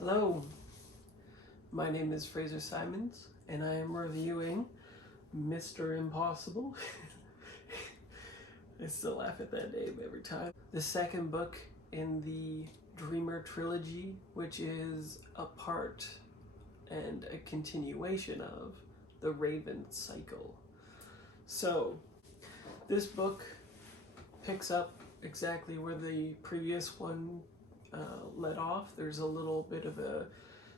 Hello, my name is Fraser Simons, and I am reviewing Mr. Impossible. I still laugh at that name every time. The second book in the Dreamer Trilogy, which is a part and a continuation of the Raven cycle. So, this book picks up exactly where the previous one let off. There's a little bit of a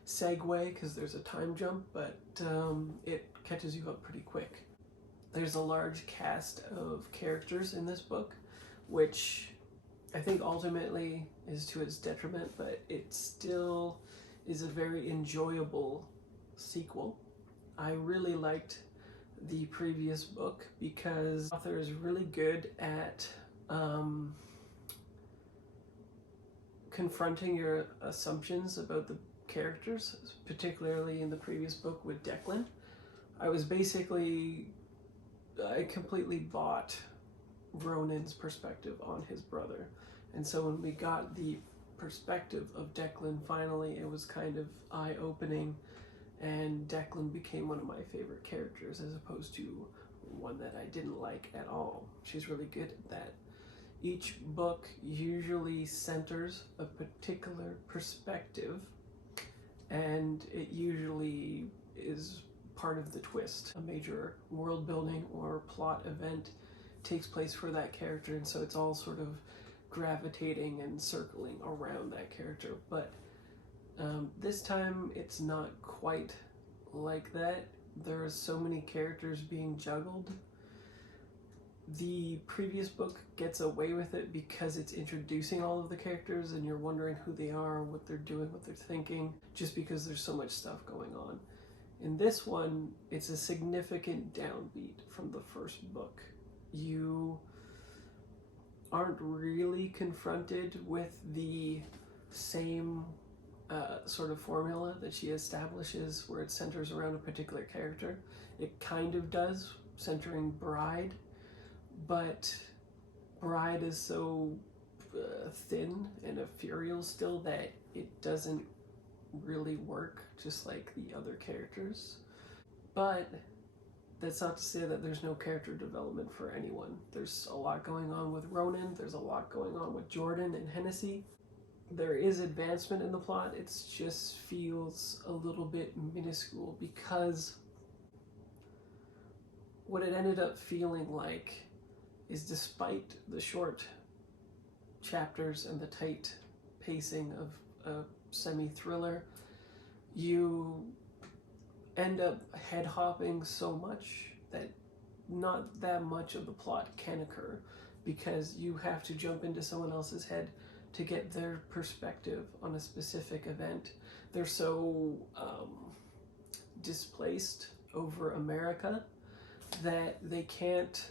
segue because there's a time jump, but it catches you up pretty quick. There's a large cast of characters in this book, which I think ultimately is to its detriment, but it still is a very enjoyable sequel. I really liked the previous book because the author is really good at confronting your assumptions about the characters, particularly in the previous book with Declan. I completely bought Ronan's perspective on his brother. And so when we got the perspective of Declan finally, it was kind of eye-opening, and Declan became one of my favorite characters as opposed to one that I didn't like at all. She's really good at that. Each book usually centers a particular perspective, and it usually is part of the twist. A major world building or plot event takes place for that character, and so it's all sort of gravitating and circling around that character. But this time it's not quite like that. There are so many characters being juggled. The previous book gets away with it because it's introducing all of the characters and you're wondering who they are, what they're doing, what they're thinking, just because there's so much stuff going on. In this one, it's a significant downbeat from the first book. You aren't really confronted with the same sort of formula that she establishes where it centers around a particular character. It kind of does, centering Bride, but Bride is so thin and ethereal still that it doesn't really work, just like the other characters. But that's not to say that there's no character development for anyone. There's a lot going on with Ronan, there's a lot going on with Jordan and Hennessy. There is advancement in the plot, it just feels a little bit minuscule because what it ended up feeling like is, despite the short chapters and the tight pacing of a semi-thriller, you end up head hopping so much that not that much of the plot can occur because you have to jump into someone else's head to get their perspective on a specific event. They're so displaced over America that they can't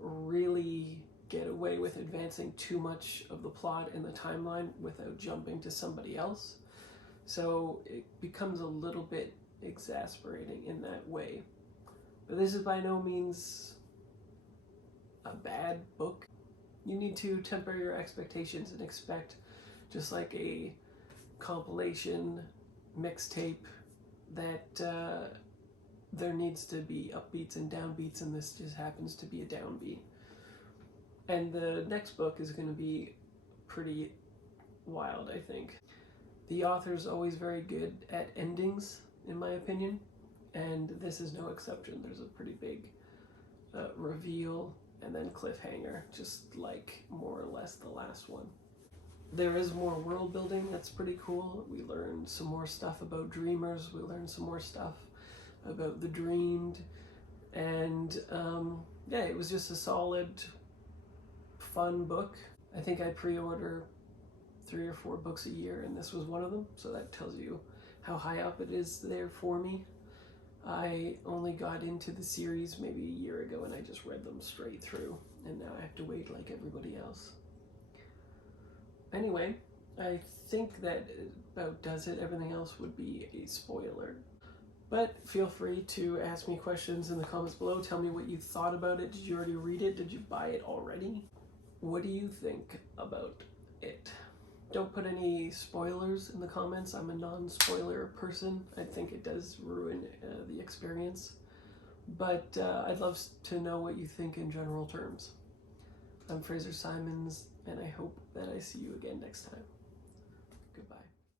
really get away with advancing too much of the plot in the timeline without jumping to somebody else. So it becomes a little bit exasperating in that way. But this is by no means a bad book. You need to temper your expectations and expect just like a compilation mixtape that there needs to be upbeats and downbeats, and this just happens to be a downbeat. And the next book is going to be pretty wild, I think. The author's always very good at endings, in my opinion, and this is no exception. There's a pretty big reveal and then cliffhanger, just like more or less the last one. There is more world building that's pretty cool. We learn some more stuff about dreamers, we learn some more stuff about the dreamed, and yeah, it was just a solid, fun book. I think I pre-order 3 or 4 books a year, and this was one of them, so that tells you how high up it is there for me. I only got into the series maybe a year ago, and I just read them straight through, and now I have to wait like everybody else. Anyway, I think that about does it. Everything else would be a spoiler. But feel free to ask me questions in the comments below. Tell me what you thought about it. Did you already read it? Did you buy it already? What do you think about it? Don't put any spoilers in the comments. I'm a non-spoiler person. I think it does ruin the experience. But I'd love to know what you think in general terms. I'm Fraser Simons, and I hope that I see you again next time.